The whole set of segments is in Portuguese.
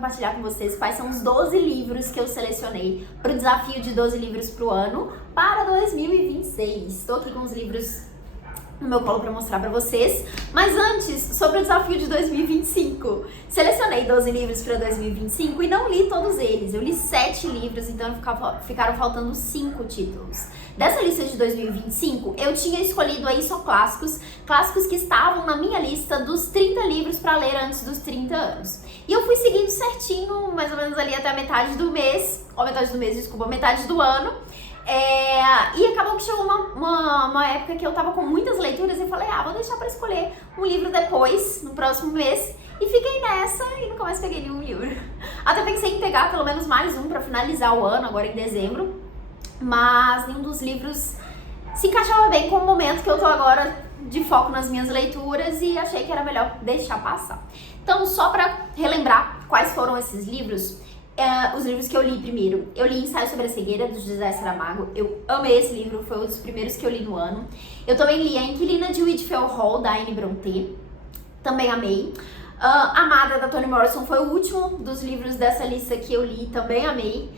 compartilhar com vocês quais são os 12 livros que eu selecionei para o desafio de 12 livros pro ano para 2026. Estou aqui com os livros no meu colo para mostrar para vocês. Mas antes, sobre o desafio de 2025. Selecionei 12 livros para 2025 e não li todos eles. Eu li 7 livros, então ficaram faltando 5 títulos. Dessa lista de 2025, eu tinha escolhido aí só clássicos que estavam na minha lista dos 30 livros para ler antes dos 30 anos. E eu fui seguindo certinho, mais ou menos ali até a metade do mês, metade do ano. E acabou que chegou uma época que eu tava com muitas leituras e falei, vou deixar pra escolher um livro depois, no próximo mês. E fiquei nessa e nunca mais peguei nenhum livro. Até pensei em pegar pelo menos mais um pra finalizar o ano, agora em dezembro. Mas nenhum dos livros se encaixava bem com o momento que eu tô agora de foco nas minhas leituras e achei que era melhor deixar passar. Então, só pra relembrar quais foram esses livros, os livros que eu li primeiro. Eu li Ensaio sobre a Cegueira, do José Saramago. Eu amei esse livro, foi um dos primeiros que eu li no ano. Eu também li A Inquilina de Whitfield Hall, da Anne Brontë. Também amei. Amada, da Toni Morrison, foi o último dos livros dessa lista que eu li, também amei.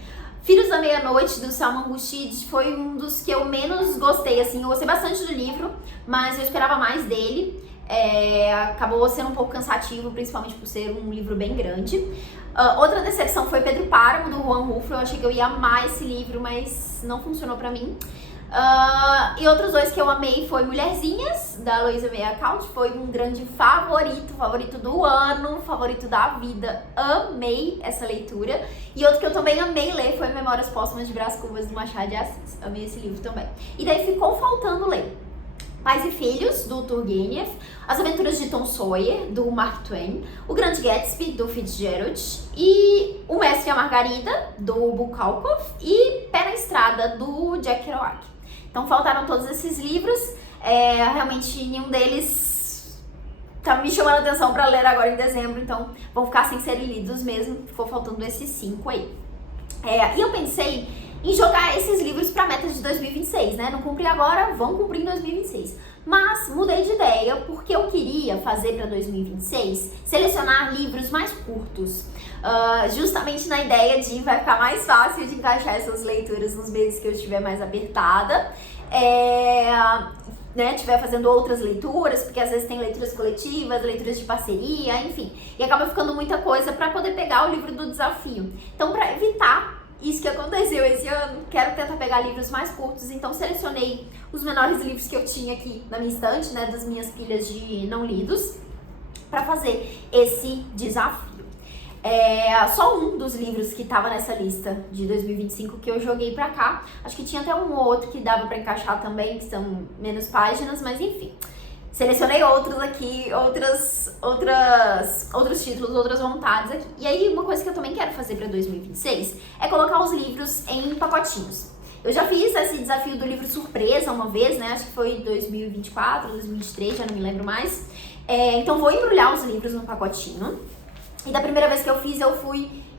Filhos da Meia-Noite, do Salman Rushdie, foi um dos que eu menos gostei, assim. Eu gostei bastante do livro, mas eu esperava mais dele. Acabou sendo um pouco cansativo, principalmente por ser um livro bem grande. Outra decepção foi Pedro Páramo, do Juan Rulfo. Eu achei que eu ia amar esse livro, mas não funcionou pra mim. E outros dois que eu amei foi Mulherzinhas, da Louisa May Alcott. Foi um grande favorito do ano, favorito da vida. Amei essa leitura. E outro que eu também amei ler foi Memórias Póstumas de Brás Cubas, do Machado de Assis. Amei esse livro também. E daí ficou faltando ler Pais e Filhos, do Turgenev, As Aventuras de Tom Sawyer, do Mark Twain, O Grande Gatsby, do Fitzgerald, e O Mestre e a Margarida, do Bulgakov, e Pé na Estrada, do Jack Kerouac. Então faltaram todos esses livros, realmente nenhum deles tá me chamando a atenção para ler agora em dezembro, então vão ficar sem serem lidos mesmo, ficou faltando esses 5 aí. E eu pensei em jogar esses livros para metas de 2026, né? Não cumpri agora, vão cumprir em 2026. Mas mudei de ideia porque eu queria fazer para 2026 selecionar livros mais curtos. Justamente na ideia de vai ficar mais fácil de encaixar essas leituras nos meses que eu estiver mais apertada. Estiver fazendo outras leituras, porque às vezes tem leituras coletivas, leituras de parceria, enfim. E acaba ficando muita coisa para poder pegar o livro do desafio. Então, para evitar isso que aconteceu esse ano, quero tentar pegar livros mais curtos, então selecionei os menores livros que eu tinha aqui na minha estante, né, das minhas pilhas de não lidos, para fazer esse desafio. Só um dos livros que estava nessa lista de 2025 que eu joguei pra cá, acho que tinha até um ou outro que dava pra encaixar também, que são menos páginas, mas enfim. Selecionei outros aqui, outros títulos, outras vontades aqui. E aí, uma coisa que eu também quero fazer para 2026 é colocar os livros em pacotinhos. Eu já fiz esse desafio do livro surpresa uma vez, né? Acho que foi 2024, 2023, já não me lembro mais. Então, vou embrulhar os livros no pacotinho. E da primeira vez que eu fiz,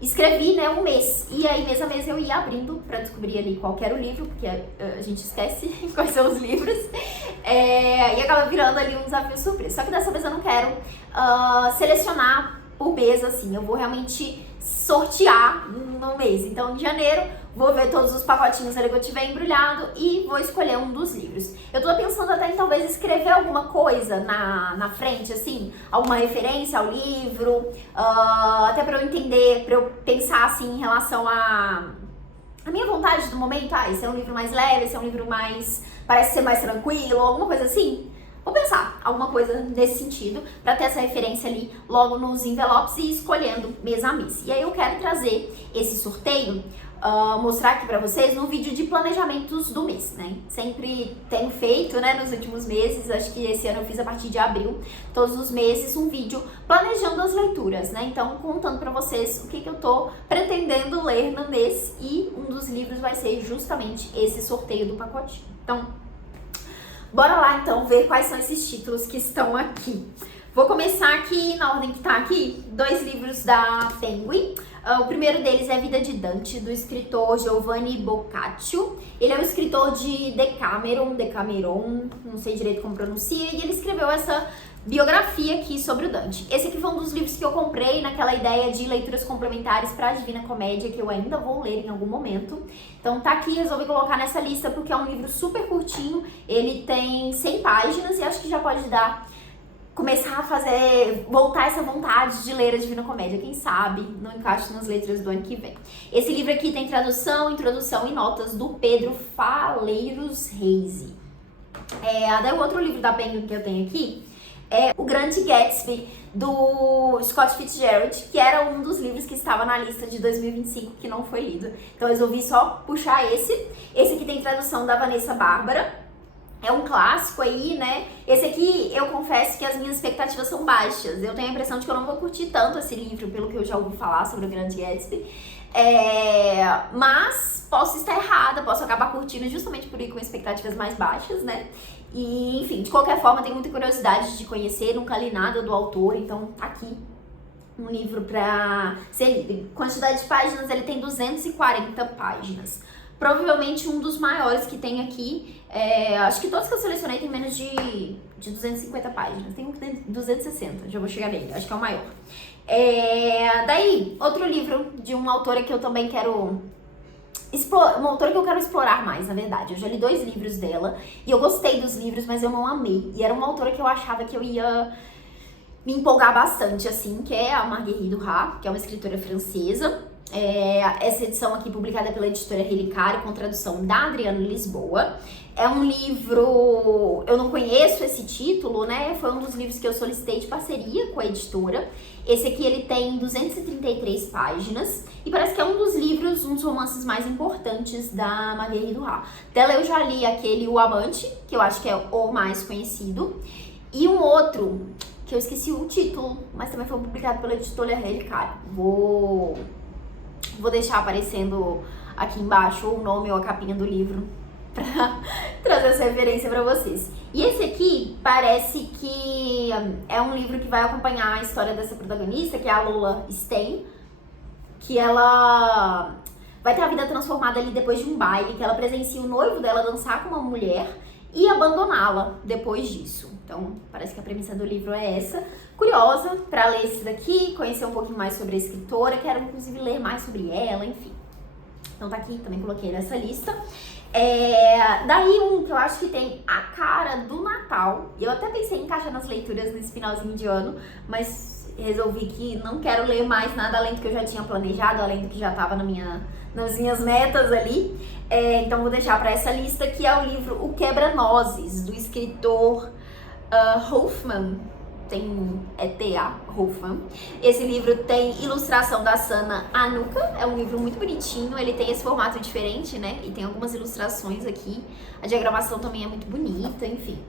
escrevi, né, um mês. E aí, mês a mês, eu ia abrindo pra descobrir ali qual que era o livro, porque a gente esquece quais são os livros. E acaba virando ali um desafio surpresa. Só que dessa vez eu não quero selecionar por mês, assim. Eu vou realmente sortear no mês. Então, em janeiro, vou ver todos os pacotinhos ali que eu tiver embrulhado e vou escolher um dos livros. Eu tô pensando até em talvez escrever alguma coisa na frente, assim, alguma referência ao livro, até pra eu entender, pra eu pensar, assim, em relação a minha vontade do momento. Esse é um livro mais leve, esse é um livro mais, parece ser mais tranquilo, alguma coisa assim. Vou pensar alguma coisa nesse sentido pra ter essa referência ali logo nos envelopes e escolhendo mês a mês. E aí eu quero trazer esse sorteio, mostrar aqui pra vocês no vídeo de planejamentos do mês, né? Sempre tenho feito, né, nos últimos meses, acho que esse ano eu fiz a partir de abril, todos os meses um vídeo planejando as leituras, né? Então, contando pra vocês o que eu tô pretendendo ler no mês e um dos livros vai ser justamente esse sorteio do pacotinho. Então, bora lá então ver quais são esses títulos que estão aqui. Vou começar aqui na ordem que tá aqui, 2 livros da Penguin. O primeiro deles é Vida de Dante, do escritor Giovanni Boccaccio. Ele é um escritor de Decameron, não sei direito como pronuncia, e ele escreveu essa biografia aqui sobre o Dante. Esse aqui foi um dos livros que eu comprei naquela ideia de leituras complementares para a Divina Comédia, que eu ainda vou ler em algum momento. Então tá aqui, resolvi colocar nessa lista porque é um livro super curtinho, ele tem 100 páginas e acho que já pode começar a voltar essa vontade de ler a Divina Comédia, quem sabe não encaixe nas letras do ano que vem. Esse livro aqui tem tradução, introdução e notas do Pedro Faleiros Reis. Daí o outro livro da Penguin que eu tenho aqui é O Grande Gatsby, do Scott Fitzgerald, que era um dos livros que estava na lista de 2025 que não foi lido. Então eu resolvi só puxar esse. Esse aqui tem tradução da Vanessa Bárbara. É um clássico aí, né? Esse aqui, eu confesso que as minhas expectativas são baixas. Eu tenho a impressão de que eu não vou curtir tanto esse livro, pelo que eu já ouvi falar sobre o Grande Gatsby. Mas posso estar errada, posso acabar curtindo justamente por ir com expectativas mais baixas, né? E, enfim, de qualquer forma, tenho muita curiosidade de conhecer, nunca li nada do autor, então tá aqui um livro pra ser lido. Quantidade de páginas, ele tem 240 páginas. Provavelmente um dos maiores que tem aqui. Acho que todos que eu selecionei tem menos de 250 páginas. Tem um que tem 260, já vou chegar nele, acho que é o maior. Daí, outro livro de uma autora que eu também quero uma autora que eu quero explorar mais, na verdade. Eu já li 2 livros dela e eu gostei dos livros, mas eu não amei. E era uma autora que eu achava que eu ia me empolgar bastante, assim, que é a Marguerite Duras, que é uma escritora francesa. Essa edição aqui publicada pela editora Relicário, com tradução da Adriana Lisboa. É um livro, eu não conheço esse título, né? Foi um dos livros que eu solicitei de parceria com a editora. Esse aqui ele tem 233 páginas e parece que é um dos livros, um dos romances mais importantes da Marguerite Duras. Dela eu já li aquele O Amante, que eu acho que é o mais conhecido, e um outro que eu esqueci o título, mas também foi publicado pela editora Relicário. Vou deixar aparecendo aqui embaixo o nome ou a capinha do livro pra trazer essa referência pra vocês. E esse aqui parece que é um livro que vai acompanhar a história dessa protagonista, que é a Lola Stein, que ela vai ter a vida transformada ali depois de um baile, que ela presencia o noivo dela dançar com uma mulher e abandoná-la depois disso. Então, parece que a premissa do livro é essa. Curiosa pra ler esse daqui, conhecer um pouquinho mais sobre a escritora, quero inclusive ler mais sobre ela, enfim. Então tá aqui, também coloquei nessa lista. Daí um que eu acho que tem a cara do Natal, e eu até pensei em encaixar nas leituras nesse finalzinho de ano, mas resolvi que não quero ler mais nada além do que eu já tinha planejado, além do que já estava nas minhas metas ali. Então vou deixar para essa lista, que é o livro O Quebra-Nozes, do escritor Hoffmann. T.A. Hoffmann. Esse livro tem ilustração da Sana Anuka, é um livro muito bonitinho, ele tem esse formato diferente, né, e tem algumas ilustrações aqui, a diagramação também é muito bonita, enfim.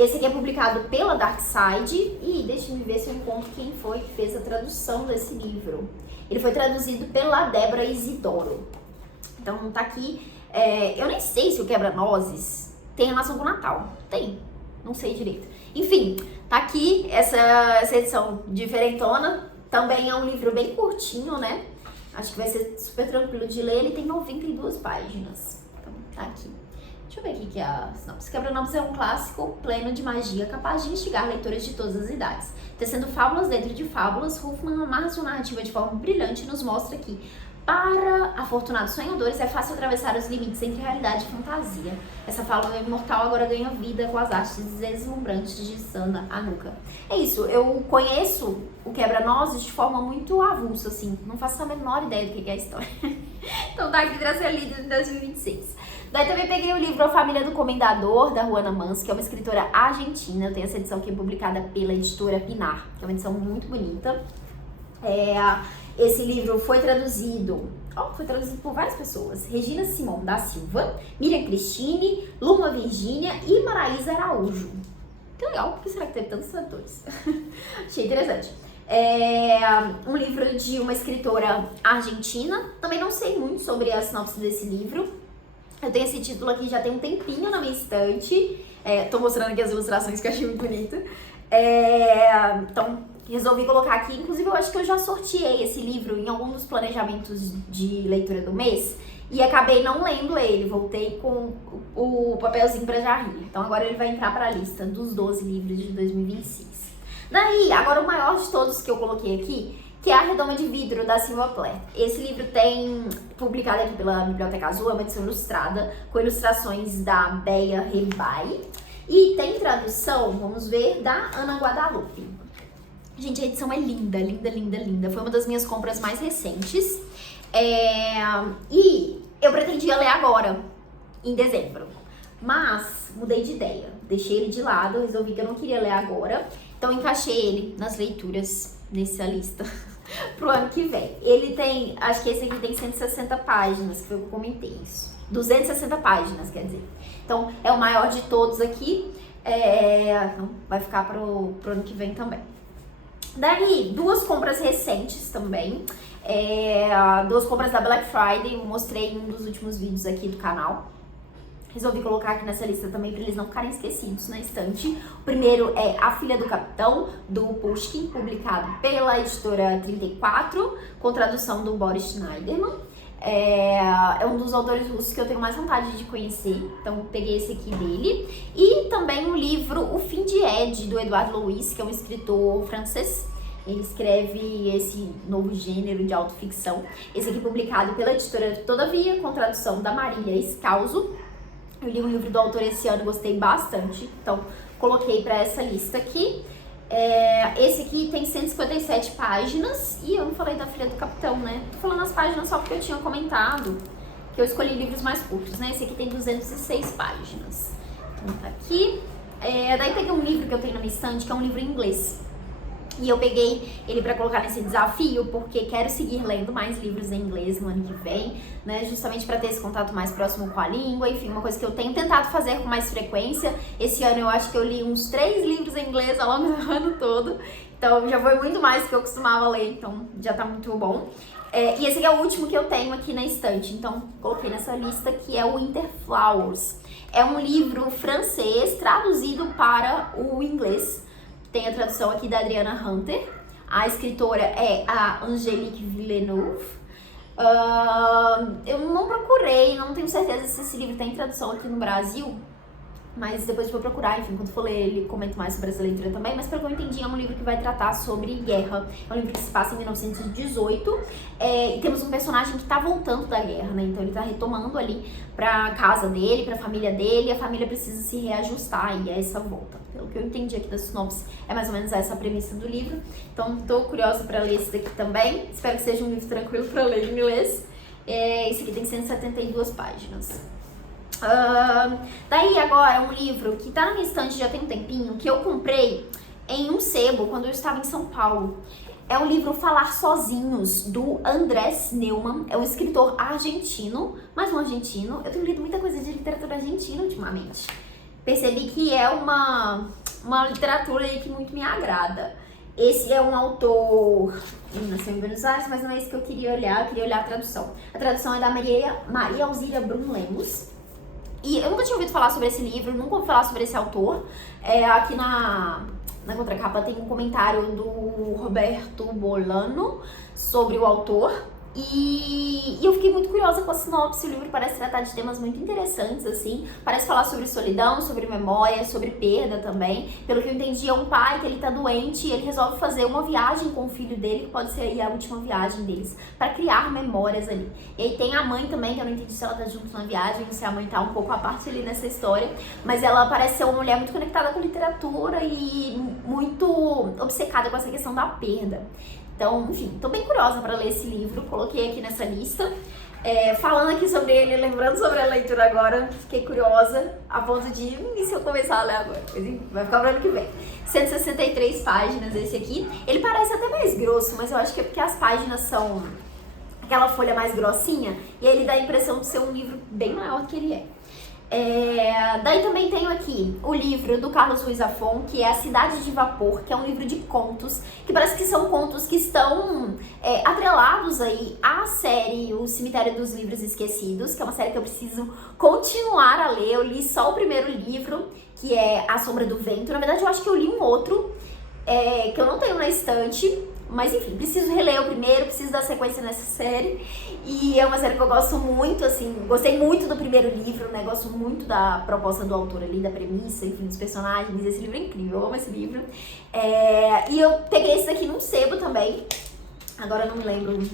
Esse aqui é publicado pela Darkside, e deixa-me ver se eu encontro quem foi que fez a tradução desse livro. Ele foi traduzido pela Débora Isidoro. Então tá aqui, eu nem sei se o Quebra-Nozes tem relação com o Natal, tem, não sei direito. Enfim, tá aqui essa edição diferentona. Também é um livro bem curtinho, né? Acho que vai ser super tranquilo de ler. Ele tem 92 páginas. Então, tá aqui. Deixa eu ver aqui que é a sinopse. Quebra-Nozes é um clássico pleno de magia, capaz de instigar leitores de todas as idades. Tecendo fábulas dentro de fábulas, Hoffmann amarra sua narrativa de forma brilhante e nos mostra que, para afortunados sonhadores, é fácil atravessar os limites entre realidade e fantasia. Essa fábula imortal agora ganha vida com as artes deslumbrantes de Sana Anuka. É isso, eu conheço o Quebra-Nozes de forma muito avulsa, assim, não faço a menor ideia do que é a história. Então tá aqui pra ser lido em 2026. Daí também peguei o livro A Família do Comendador, da Juana Mans, que é uma escritora argentina. Eu tenho essa edição aqui publicada pela editora Pinar, que é uma edição muito bonita. Esse livro foi traduzido por várias pessoas. Regina Simão da Silva, Miriam Cristine, Luma Virgínia e Maraísa Araújo. Que legal, por que será que teve tantos tradutores? Achei interessante. Um livro de uma escritora argentina. Também não sei muito sobre a sinopse desse livro. Eu tenho esse título aqui já tem um tempinho na minha estante. Tô mostrando aqui as ilustrações que eu achei muito bonito. Então, resolvi colocar aqui. Inclusive, eu acho que eu já sorteei esse livro em algum dos planejamentos de leitura do mês. e acabei não lendo ele, voltei com o papelzinho pra já rir. Então agora ele vai entrar pra lista dos 12 livros de 2026. Daí, agora o maior de todos que eu coloquei aqui, que é A Redoma de Vidro, da Silva Plath. Esse livro tem, publicado aqui pela Biblioteca Azul, é uma edição ilustrada, com ilustrações da Bea Rebai. E tem tradução, vamos ver, da Ana Guadalupe. Gente, a edição é linda, linda, linda, linda. Foi uma das minhas compras mais recentes. E eu pretendia ler agora, em dezembro. Mas mudei de ideia. Deixei ele de lado, resolvi que eu não queria ler agora. Então encaixei ele nas leituras, nessa lista, pro ano que vem. Ele tem, acho que esse aqui tem 160 páginas, que foi o que eu comentei isso. 260 páginas, quer dizer. Então é o maior de todos aqui. Então, vai ficar pro ano que vem também. Daí, duas compras recentes também. Duas compras da Black Friday, eu mostrei em um dos últimos vídeos aqui do canal. Resolvi colocar aqui nessa lista também para eles não ficarem esquecidos na estante. O primeiro é A Filha do Capitão, do Pushkin, publicado pela editora 34, com tradução do Boris Schneiderman. É um dos autores russos que eu tenho mais vontade de conhecer, então peguei esse aqui dele. E também o livro O Fim de Ed, do Edouard Louis, que é um escritor francês. Ele escreve esse novo gênero de autoficção. Esse aqui publicado pela editora Todavia, com tradução da Marília Scalzo. Eu li um livro do autor esse ano, gostei bastante, então coloquei para essa lista aqui. Esse aqui tem 157 páginas e eu não falei da Filha do Capitão, né? Tô falando as páginas só porque eu tinha comentado que eu escolhi livros mais curtos, né? Esse aqui tem 206 páginas. Então tá aqui. Daí peguei um livro que eu tenho na minha estante, que é um livro em inglês. E eu peguei ele para colocar nesse desafio porque quero seguir lendo mais livros em inglês no ano que vem, né? Justamente para ter esse contato mais próximo com a língua. Enfim, uma coisa que eu tenho tentado fazer com mais frequência. Esse ano eu acho que eu li uns 3 livros em inglês ao longo do ano todo. Então já foi muito mais do que eu costumava ler, então já tá muito bom. E esse aqui é o último que eu tenho aqui na estante, então coloquei nessa lista, que é o Winter Flowers. É um livro francês traduzido para o inglês. Tem a tradução aqui da Adriana Hunter. A escritora é a Angélique Villeneuve. Eu não procurei, não tenho certeza se esse livro tem tradução aqui no Brasil, mas depois eu vou procurar, enfim, quando for ler ele comento mais sobre essa leitura também. Mas pelo que eu entendi, é um livro que vai tratar sobre guerra. É um livro que se passa em 1918 e temos um personagem que tá voltando da guerra, né? Então ele tá retomando ali pra casa dele, pra família dele, e a família precisa se reajustar aí a essa volta. Pelo que eu entendi aqui da sinopse, é mais ou menos essa a premissa do livro. Então tô curiosa pra ler esse daqui também. Espero que seja um livro tranquilo pra ler em inglês. Esse aqui tem 172 páginas. Daí agora um livro que tá na minha estante já tem um tempinho, que eu comprei em um sebo quando eu estava em São Paulo. É o livro Falar Sozinhos, do Andrés Neumann. É um escritor argentino, mais um argentino. Eu tenho lido muita coisa de literatura argentina ultimamente. Percebi que é uma literatura aí que muito me agrada. Esse é um autor, ele nasceu em Buenos Aires, mas não é isso que eu queria olhar a tradução. A tradução é da Maria Alzira Brum Lemos. E eu nunca tinha ouvido falar sobre esse livro, nunca ouvi falar sobre esse autor. Aqui na contracapa tem um comentário do Roberto Bolano sobre o autor. E eu fiquei muito curiosa com a sinopse. O livro parece tratar de temas muito interessantes, assim. Parece falar sobre solidão, sobre memória, sobre perda também. Pelo que eu entendi, é um pai que ele tá doente e ele resolve fazer uma viagem com o filho dele, que pode ser aí a última viagem deles, pra criar memórias ali. E aí tem a mãe também, que eu não entendi se ela tá junto na viagem, se a mãe tá um pouco à parte ali nessa história. Mas ela parece ser uma mulher muito conectada com literatura e muito obcecada com essa questão da perda. Então, enfim, tô bem curiosa para ler esse livro, coloquei aqui nessa lista. Falando aqui sobre ele, lembrando sobre a leitura agora, fiquei curiosa, a ponto de, e se eu começar a ler agora? Vai ficar pro ano que vem. 163 páginas esse aqui. Ele parece até mais grosso, mas eu acho que é porque as páginas são aquela folha mais grossinha, e aí ele dá a impressão de ser um livro bem maior do que ele é. Daí também tenho aqui o livro do Carlos Ruiz Zafón, que é A Cidade de Vapor, que é um livro de contos, que parece que são contos que estão atrelados aí à série O Cemitério dos Livros Esquecidos, que é uma série que eu preciso continuar a ler. Eu li só o primeiro livro, que é A Sombra do Vento. Na verdade, eu acho que eu li um outro, que eu não tenho na estante, Mas enfim, preciso reler o primeiro, preciso dar sequência nessa série. E é uma série que eu gosto muito, assim, gostei muito do primeiro livro, né? Gosto muito da proposta do autor ali, da premissa, enfim, dos personagens. Esse livro é incrível, eu amo esse livro. E eu peguei esse daqui num sebo também. Agora eu não me lembro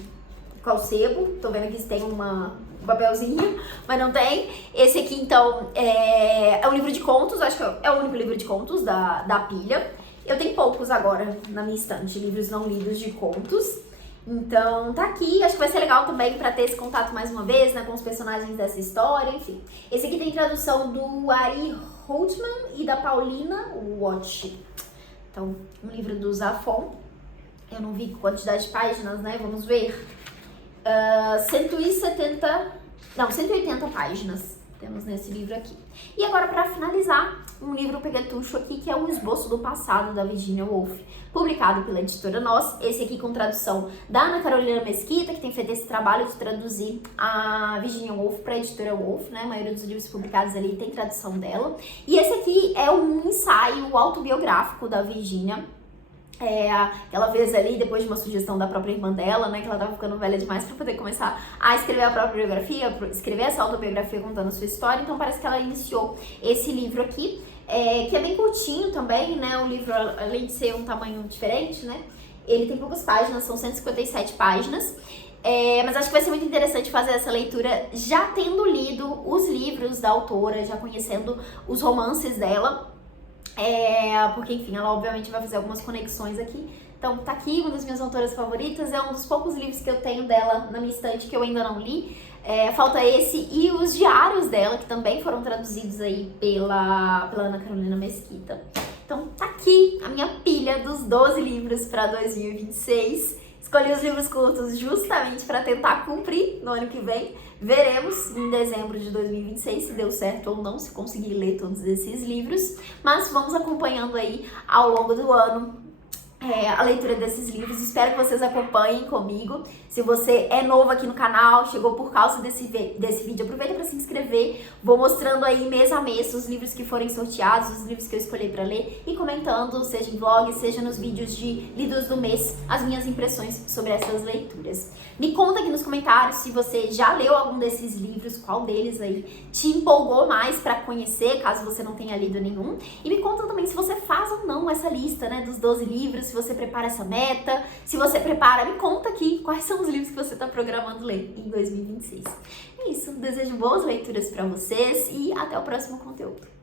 qual sebo. Tô vendo aqui se tem um papelzinho, mas não tem. Esse aqui, então, é um livro de contos, acho que é o único livro de contos da pilha. Eu tenho poucos agora na minha estante, livros não lidos de contos. Então, tá aqui. Acho que vai ser legal também pra ter esse contato mais uma vez, né, com os personagens dessa história, enfim. Esse aqui tem tradução do Ari Holtman e da Paulina Watch. Então, um livro do Zafon. Eu não vi quantidade de páginas, né? Vamos ver. 180 páginas temos nesse livro aqui. E agora, para finalizar, um livro peguetucho aqui, que é O Esboço do Passado, da Virginia Woolf, publicado pela editora Nós. Esse aqui com tradução da Ana Carolina Mesquita, que tem feito esse trabalho de traduzir a Virginia Woolf para a editora Woolf, né? A maioria dos livros publicados ali tem tradução dela. E esse aqui é um ensaio autobiográfico da Virginia, que ela fez ali depois de uma sugestão da própria irmã dela, né, que ela tava ficando velha demais para poder começar a escrever a própria biografia, escrever essa autobiografia contando a sua história. Então parece que ela iniciou esse livro aqui, que é bem curtinho também, né, o livro, além de ser um tamanho diferente, né, ele tem poucas páginas, são 157 páginas. Mas acho que vai ser muito interessante fazer essa leitura já tendo lido os livros da autora, já conhecendo os romances dela. Porque, enfim, ela obviamente vai fazer algumas conexões aqui. Então, tá aqui, uma das minhas autoras favoritas. É um dos poucos livros que eu tenho dela na minha estante que eu ainda não li. Falta esse e os diários dela, que também foram traduzidos aí pela Ana Carolina Mesquita. Então, tá aqui a minha pilha dos 12 livros para 2026. Escolhi os livros curtos justamente para tentar cumprir no ano que vem. Veremos em dezembro de 2026 se deu certo ou não, se conseguir ler todos esses livros. Mas vamos acompanhando aí ao longo do ano a leitura desses livros. Espero que vocês acompanhem comigo. Se você é novo aqui no canal, chegou por causa desse vídeo, aproveita para se inscrever. Vou mostrando aí mês a mês os livros que forem sorteados, os livros que eu escolhi para ler e comentando, seja em vlog, seja nos vídeos de lidos do mês, as minhas impressões sobre essas leituras. Me conta aqui nos comentários se você já leu algum desses livros, qual deles aí te empolgou mais para conhecer, caso você não tenha lido nenhum. E me conta também se você faz ou não essa lista, né, dos 12 livros, se você prepara essa meta, se você prepara, me conta aqui quais são os livros que você está programando ler em 2026. É isso, desejo boas leituras para vocês e até o próximo conteúdo.